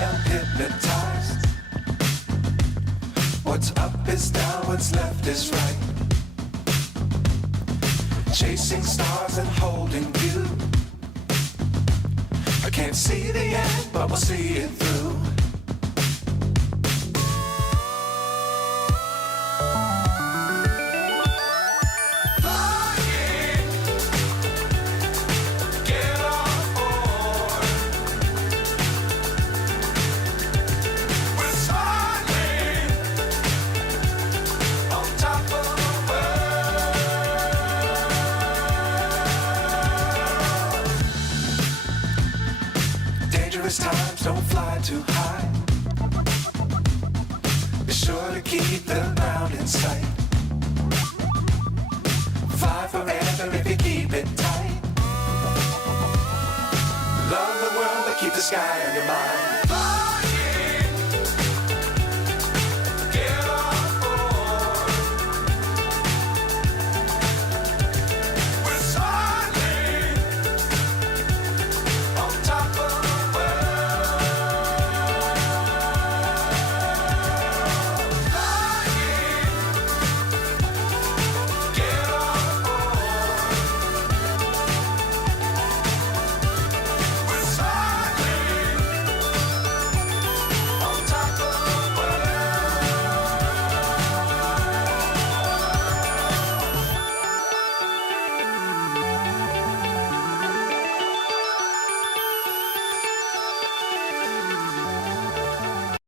am hypnotized. What's up is down, what's left is right. Chasing stars and holding you. I can't see the end, but we'll see it through. Times don't fly too high. Be sure to keep the ground in sight. Fly forever if you keep it tight. Love the world, but keep the sky on your mind.